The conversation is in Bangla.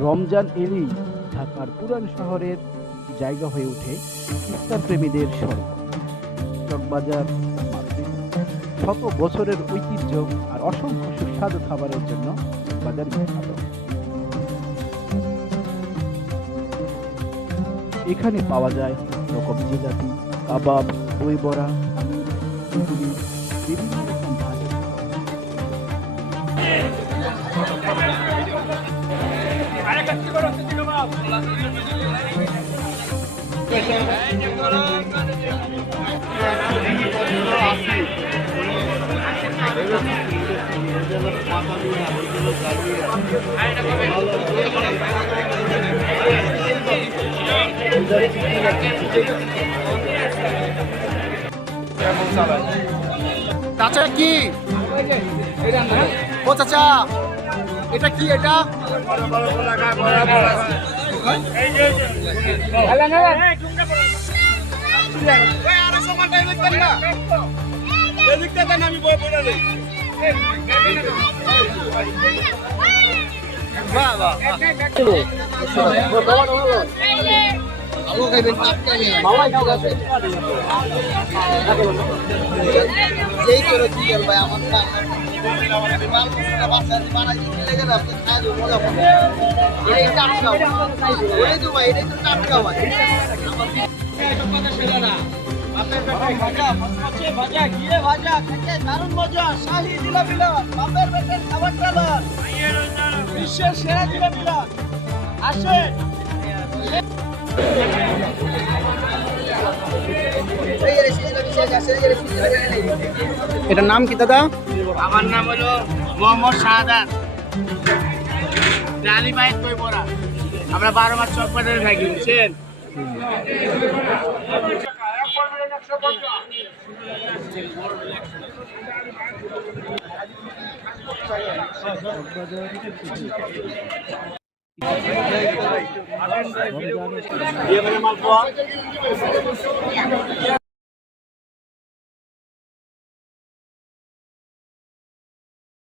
রমজান এলেই ঢাকার পুরান শহরের জায়গা হয়ে ওঠে ইফতার প্রেমীদের স্বর্গ। চকবাজার মার্কেট শত বছরের ঐতিহ্য আর অসংখ্য সুস্বাদু খাবারের জন্য চকবাজার বিখ্যাত। এখানে পাওয়া যায় রকম জিলাপি, কাবাব, দই বড়া, ঘুগনি, বিভিন্ন রকম ভাজা। চাচা কি ও চাচা এটা কি এটা যেই করে কি ভাই আমার বিশ্বের সেরা জিলাপিলা আসে। এটার নাম কি দাদা? আমার নাম হলো মোহাম্মদ শাহাদাত। রানী মায়ের দই বড়া আমরা 12 মাস চকবাজারে থাকি, বুঝছেন? রমজানের